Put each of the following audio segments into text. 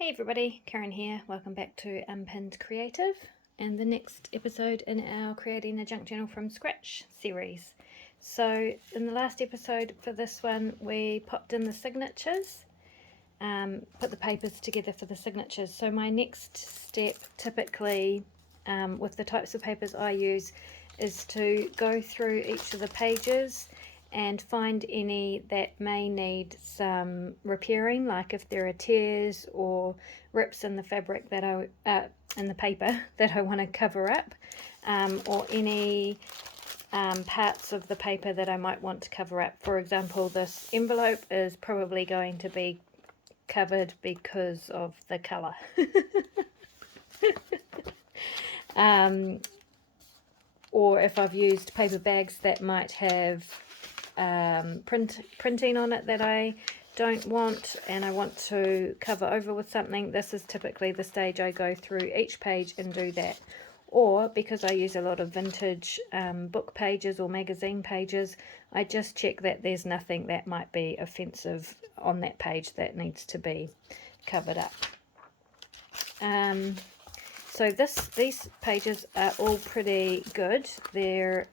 Hey everybody, Karen here. Welcome back to Unpinned Creative and the next episode in our Creating a Junk Journal from Scratch series. So in the last episode for this one we popped in the signatures, put the papers together for the signatures. So my next step typically with the types of papers I use is to go through each of the pages and find any that may need some repairing, like if there are tears or rips in the fabric that in the paper that I want to cover up, or any parts of the paper that I might want to cover up. For example, this envelope is probably going to be covered because of the colour. Or if I've used paper bags that might have printing on it that I don't want and I want to cover over with something, this is typically the stage I go through each page and do that. Or because I use a lot of vintage book pages or magazine pages, I just check that there's nothing that might be offensive on that page that needs to be covered up. So these pages are all pretty good. They're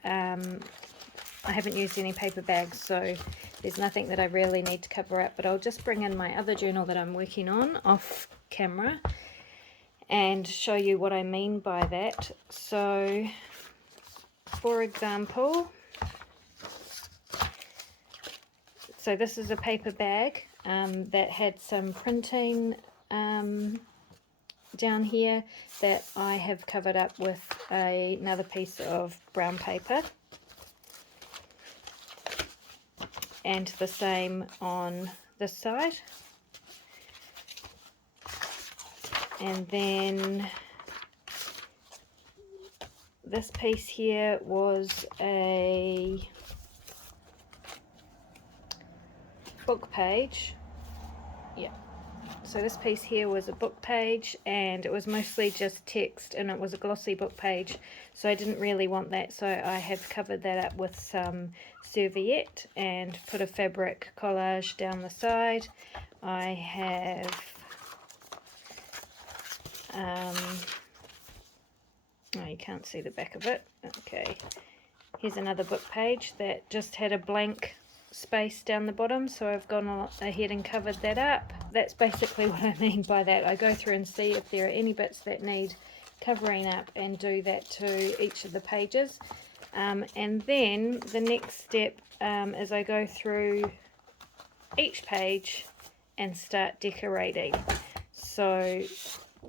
I haven't used any paper bags, so there's nothing that I really need to cover up, but I'll just bring in my other journal that I'm working on off camera and show you what I mean by that. So for example, so this is a paper bag that had some printing down here that I have covered up with another piece of brown paper, and the same on this side. And then this piece here was a book page. Yeah. So this piece here was a book page, and it was mostly just text, and it was a glossy book page, so I didn't really want that, so I have covered that up with some serviette and put a fabric collage down the side. I have oh, you can't see the back of it. Okay, here's another book page that just had a blank space down the bottom, so I've gone ahead and covered that up. That's basically what I mean by that. I go through and see if there are any bits that need covering up and do that to each of the pages. And then the next step is I go through each page and start decorating, so,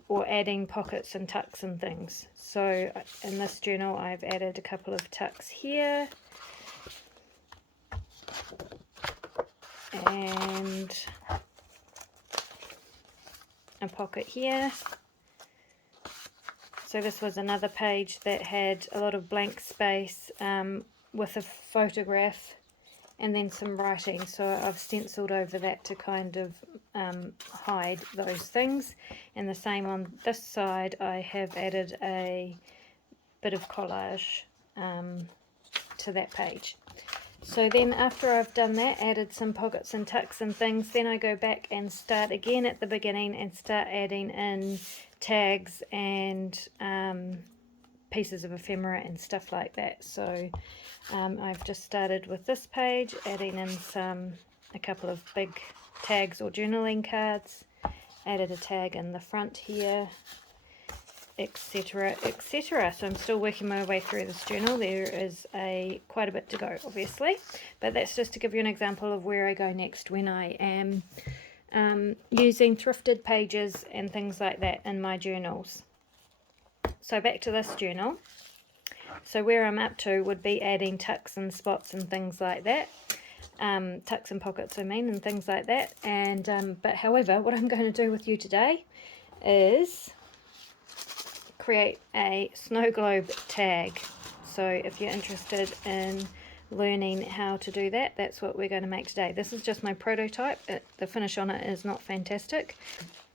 or adding pockets and tucks and things. So in this journal I've added a couple of tucks here and a pocket here. So this was another page that had a lot of blank space with a photograph and then some writing, so I've stenciled over that to kind of hide those things. And the same on this side, I have added a bit of collage to that page. So then after I've done that, added some pockets and tucks and things, then I go back and start again at the beginning and start adding in tags and pieces of ephemera and stuff like that. So I've just started with this page, adding in a couple of big tags or journaling cards, added a tag in the front here, etc, etc. So I'm still working my way through this journal. There is quite a bit to go, obviously, but that's just to give you an example of where I go next when I am using thrifted pages and things like that in my journals. So back to this journal. So where I'm up to would be adding tucks and spots and things like that. Tucks and pockets, I mean, and things like that. And but however, what I'm going to do with you today is create a snow globe tag. So if you're interested in learning how to do that, that's what we're going to make today. This is just my prototype. The finish on it is not fantastic.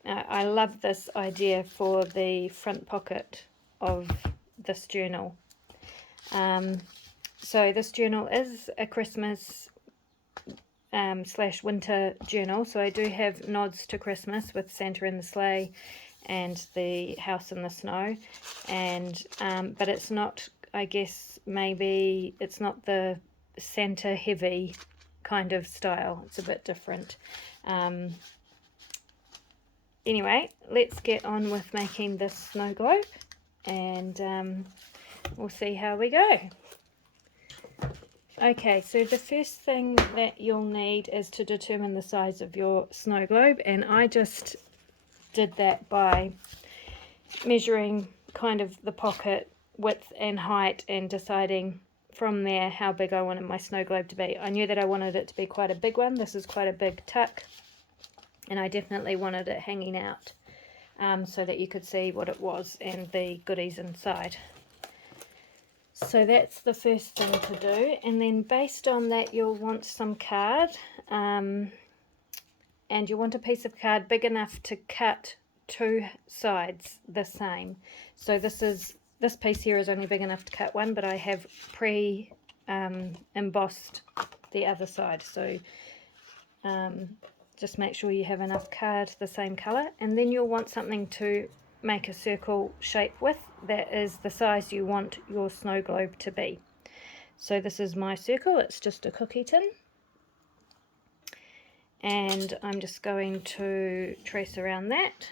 I love this idea for the front pocket of this journal. So this journal is a Christmas slash winter journal. So I do have nods to Christmas with Santa in the sleigh and the house in the snow, and but it's not, I guess maybe it's not the Santa heavy kind of style. It's a bit different. Anyway, let's get on with making this snow globe, and we'll see how we go. Okay, so the first thing that you'll need is to determine the size of your snow globe, and I just did that by measuring kind of the pocket width and height and deciding from there how big I wanted my snow globe to be. I knew that I wanted it to be quite a big one. This is quite a big tuck, and I definitely wanted it hanging out so that you could see what it was and the goodies inside. So that's the first thing to do, and then based on that you'll want some card, and you want a piece of card big enough to cut two sides the same. So this piece here is only big enough to cut one, but I have embossed the other side. So just make sure you have enough card the same colour, and then you'll want something to make a circle shape with that is the size you want your snow globe to be. So this is my circle, it's just a cookie tin, and I'm just going to trace around that.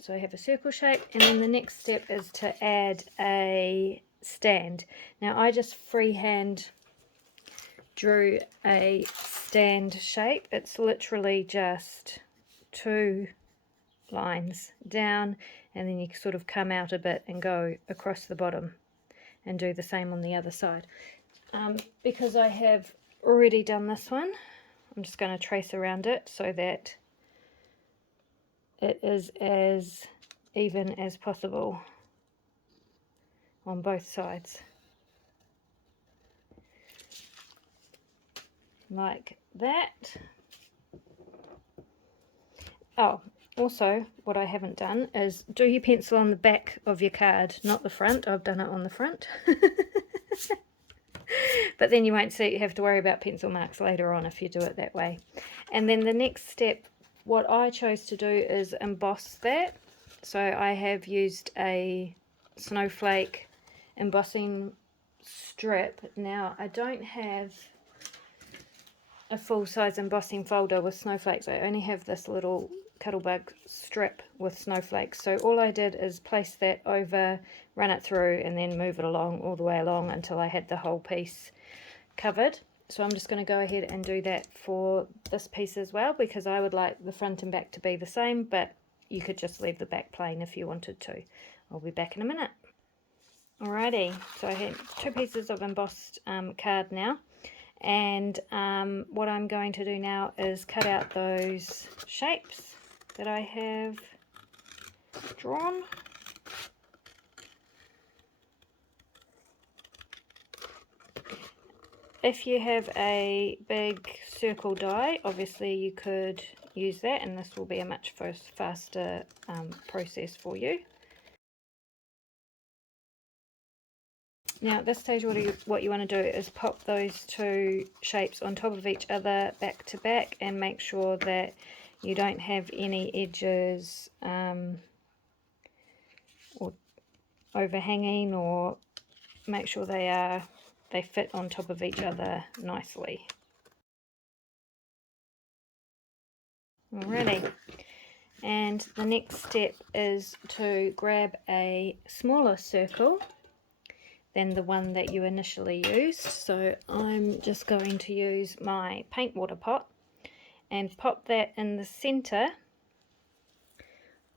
So I have a circle shape, and then the next step is to add a stand. Now I just freehand drew a stand shape. It's literally just two lines down, and then you sort of come out a bit and go across the bottom and do the same on the other side. Because I have already done this one, I'm just going to trace around it so that it is as even as possible on both sides, like that. Oh, also what I haven't done is do your pencil on the back of your card, not the front. I've done it on the front. But then you won't have to worry about pencil marks later on if you do it that way. And then the next step, what I chose to do is emboss that. So I have used a snowflake embossing strip. Now I don't have a full-size embossing folder with snowflakes. I only have this little Cuttlebug strip with snowflakes. So all I did is place that over, run it through, and then move it along all the way along until I had the whole piece covered. So I'm just going to go ahead and do that for this piece as well, because I would like the front and back to be the same, but you could just leave the back plain if you wanted to. I'll be back in a minute. Alrighty, so I have two pieces of embossed card now. And what I'm going to do now is cut out those shapes that I have drawn. If you have a big circle die, obviously you could use that, and this will be a much faster process for you. Now at this stage what you want to do is pop those two shapes on top of each other back to back, and make sure that you don't have any edges or overhanging, or make sure they fit on top of each other nicely. Alrighty, and the next step is to grab a smaller circle than the one that you initially used. So I'm just going to use my paint water pot and pop that in the center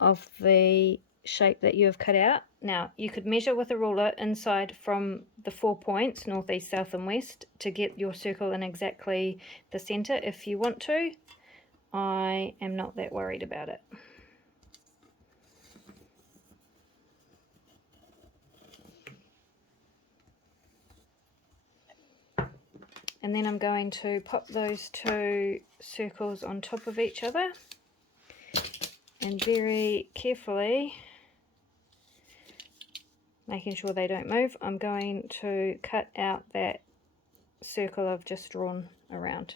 of the shape that you have cut out. Now you could measure with a ruler inside from the 4 points, north, east, south and west, to get your circle in exactly the center if you want to. I am not that worried about it. And then I'm going to pop those two circles on top of each other and very carefully making sure they don't move. I'm going to cut out that circle I've just drawn around.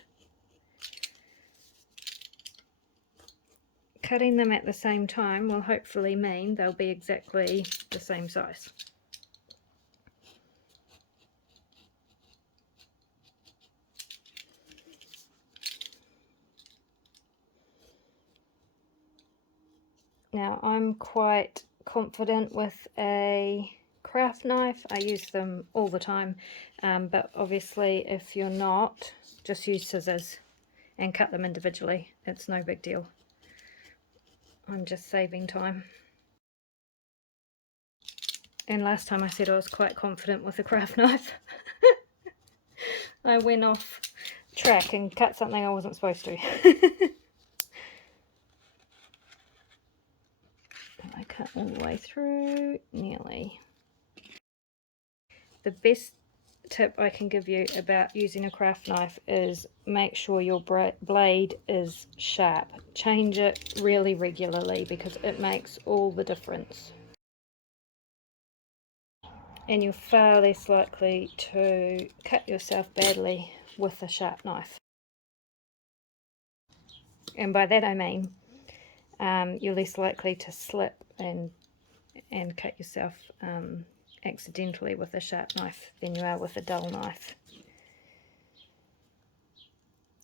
Cutting them at the same time will hopefully mean they'll be exactly the same size. Now I'm quite confident with a craft knife. I use them all the time, but obviously if you're not, just use scissors and cut them individually. It's no big deal. I'm just saving time. And last time I said I was quite confident with a craft knife. I went off track and cut something I wasn't supposed to. I cut all the way through, nearly. The best tip I can give you about using a craft knife is make sure your blade is sharp. Change it really regularly because it makes all the difference. And you're far less likely to cut yourself badly with a sharp knife. And by that I mean you're less likely to slip and cut yourself accidentally with a sharp knife than you are with a dull knife.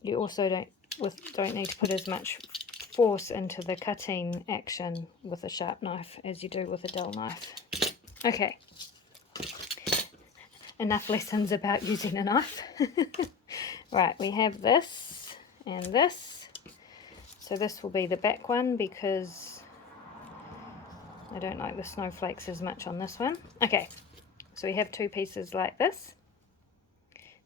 You also don't need to put as much force into the cutting action with a sharp knife as you do with a dull knife. Okay, enough lessons about using a knife. Right, we have this and this. So this will be the back one because I don't like the snowflakes as much on this one. Okay, so we have two pieces like this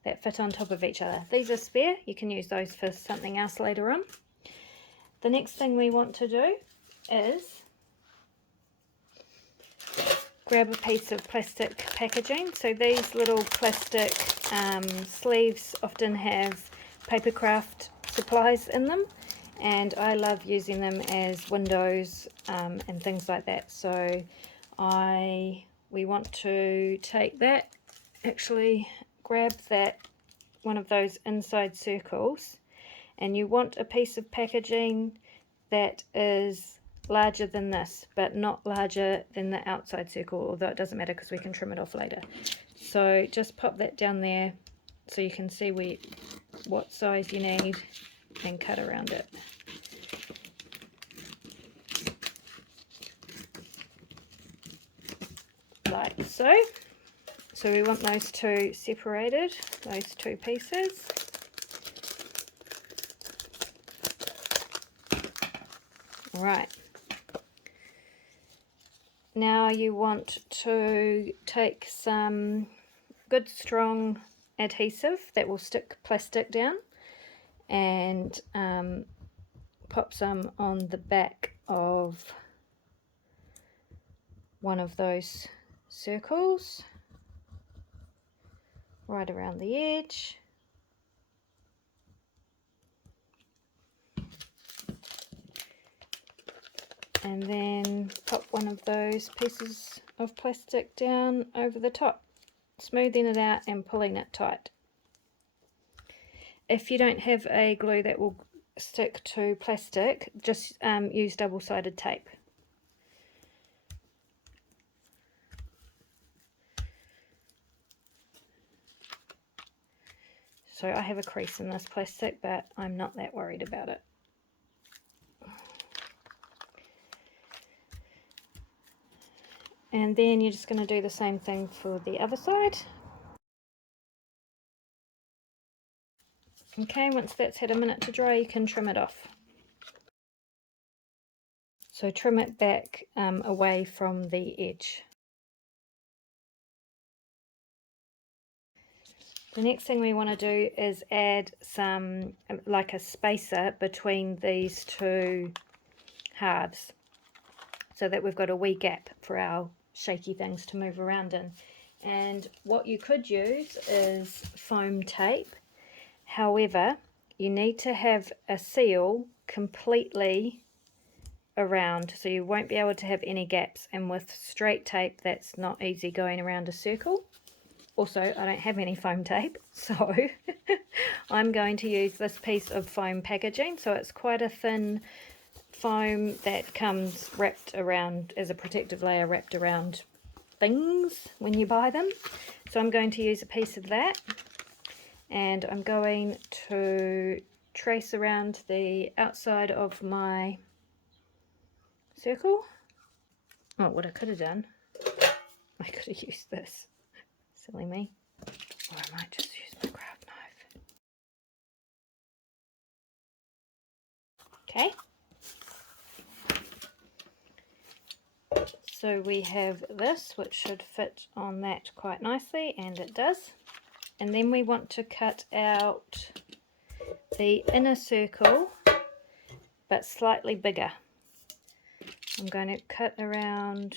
that fit on top of each other. These are spare, you can use those for something else later on. The next thing we want to do is grab a piece of plastic packaging. So these little plastic sleeves often have paper craft supplies in them, and I love using them as windows and things like that. So we want to take that, actually grab that, one of those inside circles, and you want a piece of packaging that is larger than this, but not larger than the outside circle, although it doesn't matter because we can trim it off later. So just pop that down there so you can see what size you need and cut around it. Like so. So we want those two separated, those two pieces. Right. Now you want to take some good strong adhesive that will stick plastic down and pop some on the back of one of those circles, right around the edge. And then pop one of those pieces of plastic down over the top, smoothing it out and pulling it tight. If you don't have a glue that will stick to plastic, just use double-sided tape. So I have a crease in this plastic, but I'm not that worried about it. And then you're just going to do the same thing for the other side. Okay, once that's had a minute to dry, you can trim it off. So trim it back away from the edge. The next thing we want to do is add some, like a spacer between these two halves, so that we've got a wee gap for our shaky things to move around in. And what you could use is foam tape. However, you need to have a seal completely around, so you won't be able to have any gaps, and with straight tape that's not easy going around a circle. Also, I don't have any foam tape, so I'm going to use this piece of foam packaging. So it's quite a thin foam that comes wrapped around as a protective layer, wrapped around things when you buy them. So I'm going to use a piece of that, and I'm going to trace around the outside of my circle. Oh, what I could have done, I could have used this. Silly me. Or I might just use my craft knife. Okay. So we have this, which should fit on that quite nicely, and it does. And then we want to cut out the inner circle, but slightly bigger. I'm going to cut around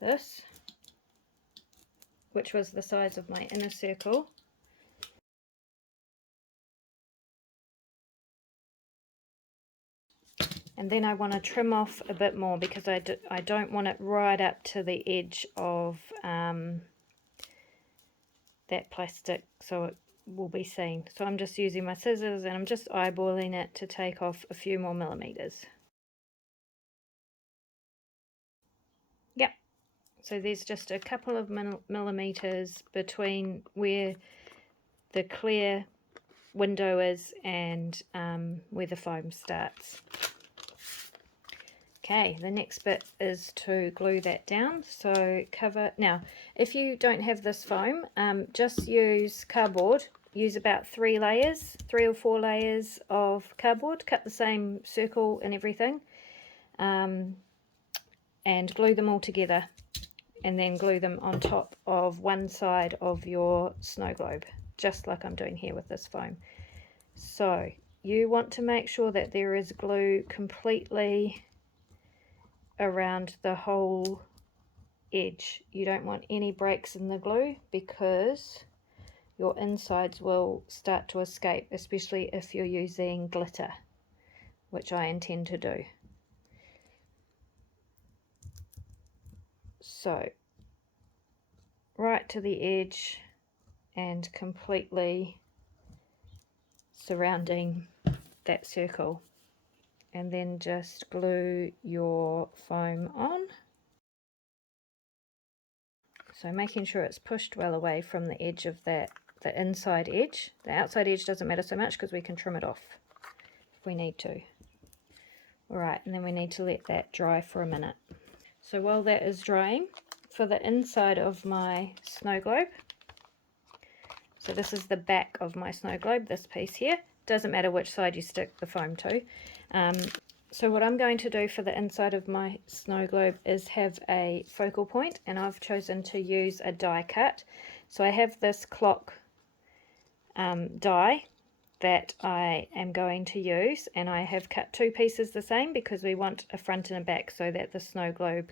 this, which was the size of my inner circle. And then I want to trim off a bit more because I don't want it right up to the edge of that plastic, so it will be seen. So I'm just using my scissors and I'm just eyeballing it to take off a few more millimeters. Yep, so there's just a couple of millimeters between where the clear window is and where the foam starts. Okay, the next bit is to glue that down. So cover, now if you don't have this foam, just use cardboard. Use about 3 or 4 layers of cardboard, cut the same circle and everything, and glue them all together, and then glue them on top of one side of your snow globe, just like I'm doing here with this foam. So you want to make sure that there is glue completely around the whole edge. You don't want any breaks in the glue because your insides will start to escape, especially if you're using glitter, which I intend to do. So right to the edge and completely surrounding that circle, and then just glue your foam on. So making sure it's pushed well away from the edge of that, the inside edge. The outside edge doesn't matter so much because we can trim it off if we need to. Alright, and then we need to let that dry for a minute. So while that is drying, for the inside of my snow globe, so this is the back of my snow globe, this piece here, doesn't matter which side you stick the foam to. So what I'm going to do for the inside of my snow globe is have a focal point, and I've chosen to use a die cut. So I have this clock die that I am going to use, and I have cut 2 pieces the same because we want a front and a back so that the snow globe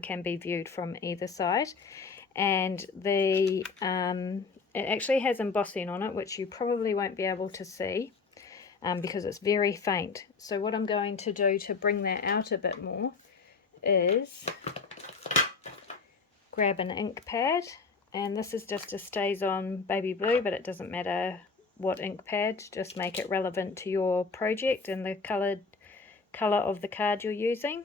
can be viewed from either side. And the it actually has embossing on it, which you probably won't be able to see because it's very faint. So what I'm going to do to bring that out a bit more is grab an ink pad, and this is just a StazOn baby blue, but it doesn't matter what ink pad, just make it relevant to your project and the colour of the card you're using.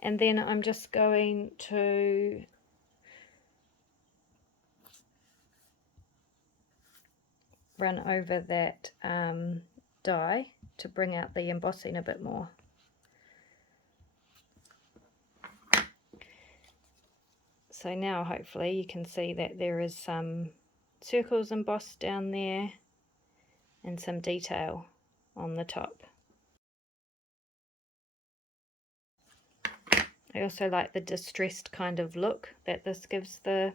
And then I'm just going to run over that die to bring out the embossing a bit more. So now hopefully you can see that there is some circles embossed down there and some detail on the top. I also like the distressed kind of look that this gives the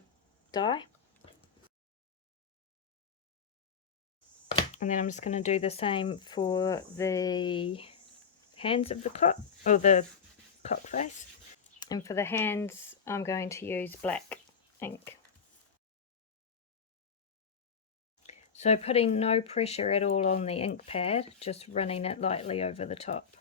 die. And then I'm just going to do the same for the hands of the clock, or the clock face. And for the hands, I'm going to use black ink. So putting no pressure at all on the ink pad, just running it lightly over the top.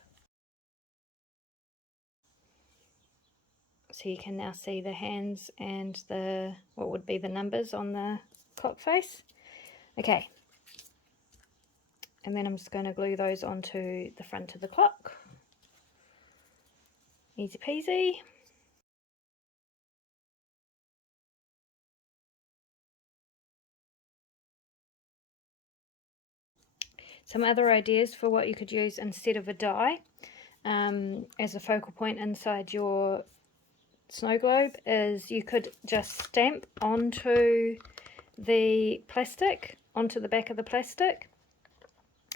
So you can now see the hands and the what would be the numbers on the clock face. Okay, and then I'm just going to glue those onto the front of the clock. Easy peasy. Some other ideas for what you could use instead of a die as a focal point inside your snow globe is you could just stamp onto the plastic, onto the back of the plastic.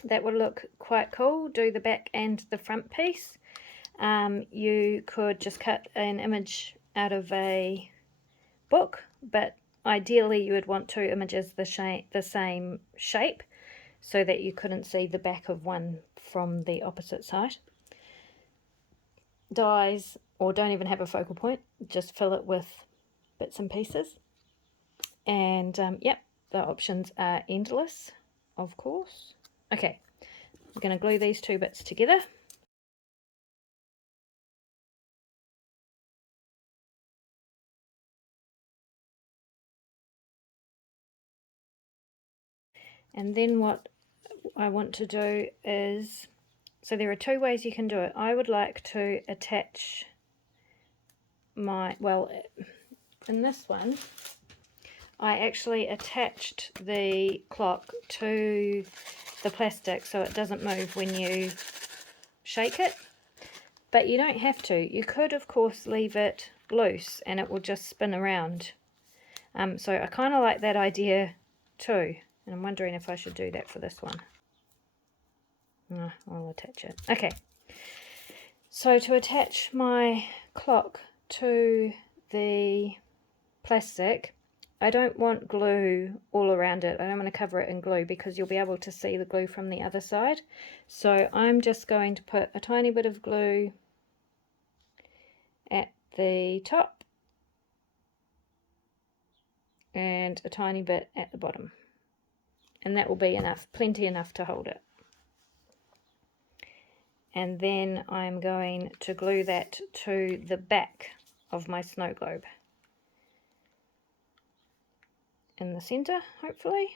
That would look quite cool. Do the back and the front piece. You could just cut an image out of a book, but ideally you would want two images the same shape so that you couldn't see the back of one from the opposite side. Dies, or don't even have a focal point, just fill it with bits and pieces. And yep, the options are endless, of course. Okay, I'm going to glue these two bits together. And then what I want to do is, so there are two ways you can do it. I would like to attach my, well, in this one, I actually attached the clock to the plastic so it doesn't move when you shake it. But you don't have to. You could, of course, leave it loose and it will just spin around. So I kind of like that idea too. And I'm wondering if I should do that for this one. No, I'll attach it. Okay. So to attach my clock to the plastic, I don't want glue all around it. I don't want to cover it in glue because you'll be able to see the glue from the other side. So I'm just going to put a tiny bit of glue at the top and a tiny bit at the bottom, and that will be enough, plenty enough to hold it. And then I'm going to glue that to the back of my snow globe in the center, hopefully.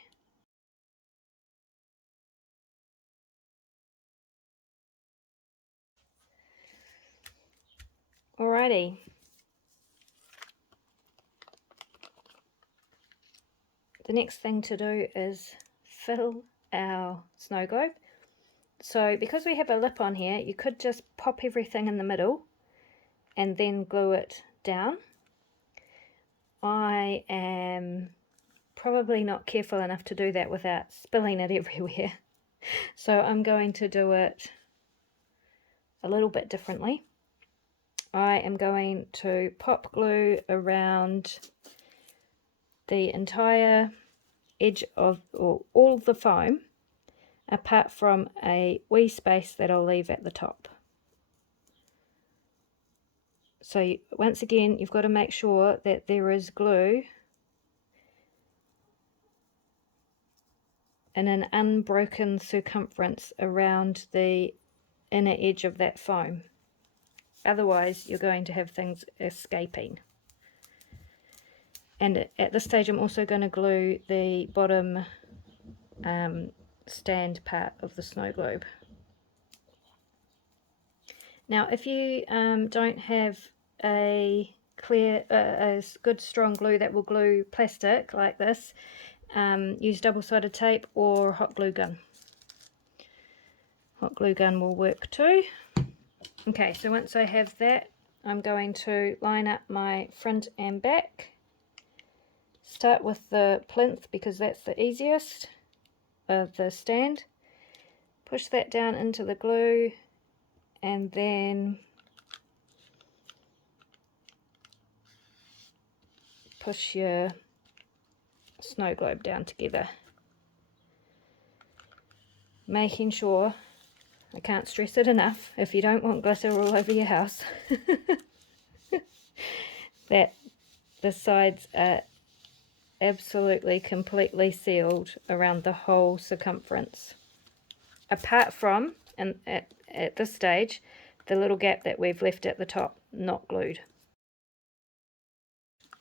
Alrighty. The next thing to do is fill our snow globe. So because we have a lip on here, you could just pop everything in the middle and then glue it down. I am probably not careful enough to do that without spilling it everywhere. So I'm going to do it a little bit differently. I am going to pop glue around the entire edge of, or all of the foam, apart from a wee space that I'll leave at the top. So once again, you've got to make sure that there is glue in an unbroken circumference around the inner edge of that foam. Otherwise, you're going to have things escaping. And at this stage, I'm also going to glue the bottom stand part of the snow globe. Now, if you don't have a good strong glue that will glue plastic like this, use double-sided tape or hot glue gun. Hot glue gun will work too. Okay, so once I have that, I'm going to line up my front and back. Start with the plinth because that's the easiest of the stand. Push that down into the glue and then push your snow globe down together. Making sure, I can't stress it enough, if you don't want glitter all over your house, that the sides are absolutely completely sealed around the whole circumference, apart from, and at this stage, the little gap that we've left at the top, not glued.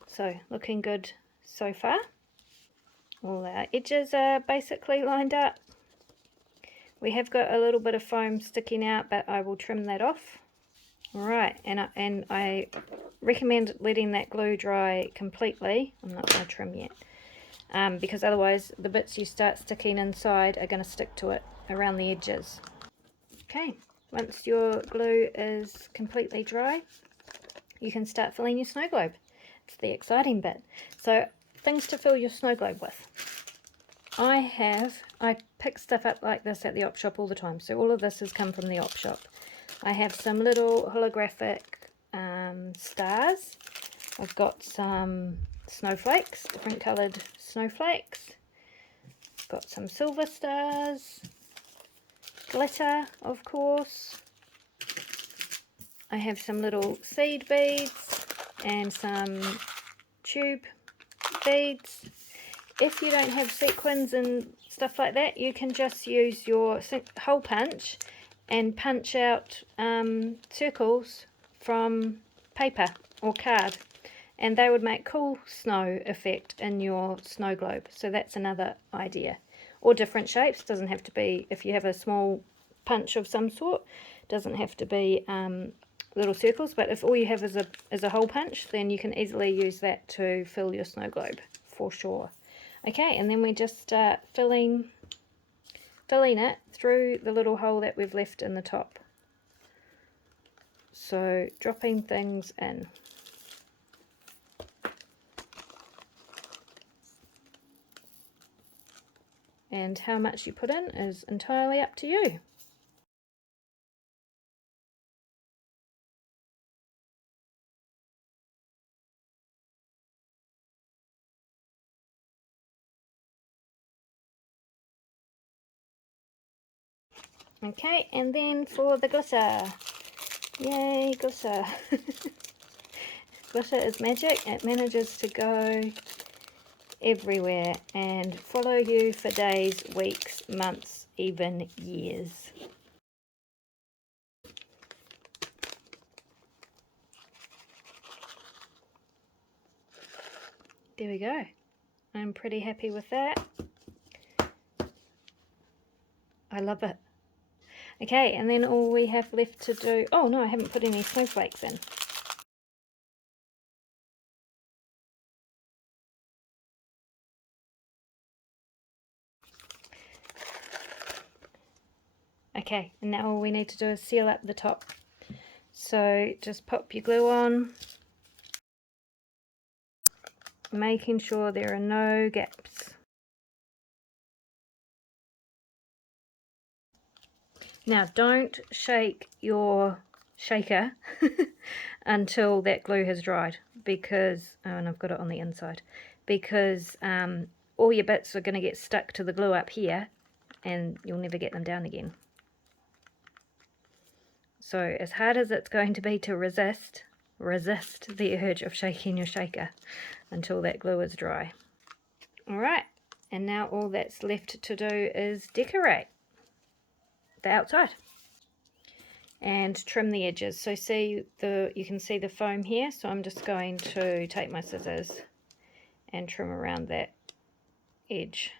So looking good so far. All our edges are basically lined up. We have got a little bit of foam sticking out, but I will trim that off. Alright, and I recommend letting that glue dry completely. I'm not going to trim yet, because otherwise the bits you start sticking inside are going to stick to it around the edges. Okay, once your glue is completely dry, you can start filling your snow globe. It's the exciting bit. So, things to fill your snow globe with. I pick stuff up like this at the op shop all the time, so all of this has come from the op shop. I have some little holographic stars. I've got some snowflakes, different coloured snowflakes. Got some silver stars, glitter, of course. I have some little seed beads and some tube beads. If you don't have sequins and stuff like that, you can just use your hole punch and punch out circles from paper or card, and they would make cool snow effect in your snow globe. So that's another idea. Or different shapes, doesn't have to be, if you have a small punch of some sort, doesn't have to be little circles, but if all you have is a hole punch, then you can easily use that to fill your snow globe for sure. Okay, and then we just start filling it through the little hole that we've left in the top. So dropping things in. And how much you put in is entirely up to you. Okay, and then for the glitter. Yay, glitter. Glitter is magic. It manages to go everywhere and follow you for days, weeks, months, even years. There we go. I'm pretty happy with that. I love it. Okay, and then all we have left to do... Oh no, I haven't put any snowflakes in. Okay, and now all we need to do is seal up the top. So just pop your glue on, making sure there are no gaps. Now don't shake your shaker until that glue has dried, because, oh, and I've got it on the inside, because all your bits are going to get stuck to the glue up here and you'll never get them down again. So as hard as it's going to be to resist the urge of shaking your shaker until that glue is dry. Alright, and now all that's left to do is decorate the outside and trim the edges. So you can see the foam here, so I'm just going to take my scissors and trim around that edge.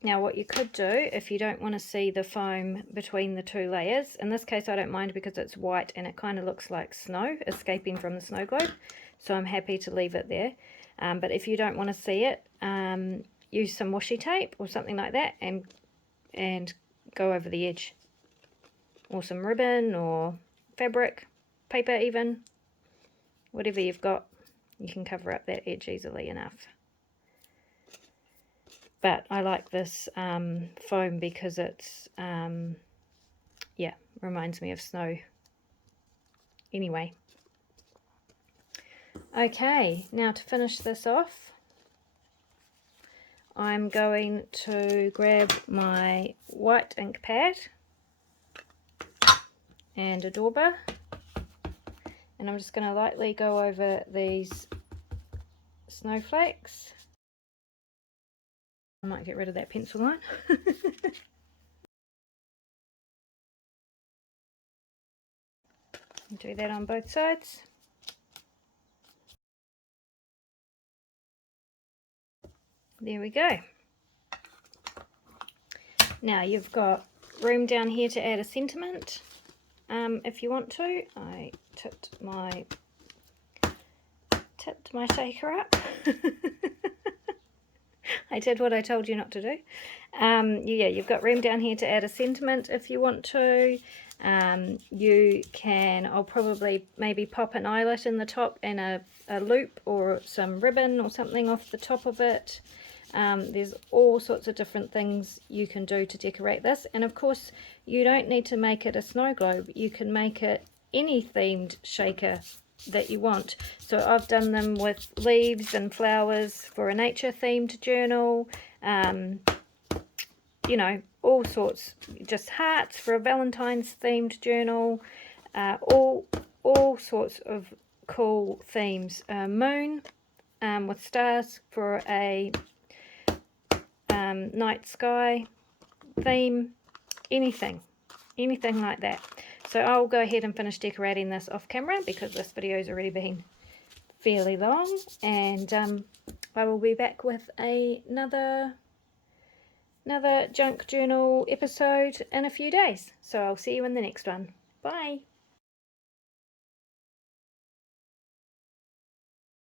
Now what you could do, if you don't want to see the foam between the two layers, in this case I don't mind because it's white and it kind of looks like snow escaping from the snow globe, so I'm happy to leave it there. But if you don't want to see it, use some washi tape or something like that and go over the edge. Or some ribbon or fabric, paper even, whatever you've got, you can cover up that edge easily enough. But I like this foam because it's, yeah, reminds me of snow. Anyway. Okay, now to finish this off, I'm going to grab my white ink pad and a dauber, and I'm just going to lightly go over these snowflakes. I might get rid of that pencil line. Do that on both sides. There we go. Now you've got room down here to add a sentiment if you want to. I tipped my shaker up. I did what I told you not to do. Yeah, you've got room down here to add a sentiment if you want to. You can, I'll probably maybe pop an eyelet in the top and a loop or some ribbon or something off the top of it. There's all sorts of different things you can do to decorate this, and of course you don't need to make it a snow globe. You can make it any themed shaker that you want. So I've done them with leaves and flowers for a nature themed journal, you know, all sorts, just hearts for a Valentine's themed journal, all sorts of cool themes. Moon with stars for a night sky theme, anything like that. So I'll go ahead and finish decorating this off camera because this video's already been fairly long, and I will be back with another junk journal episode in a few days. So I'll see you in the next one. Bye.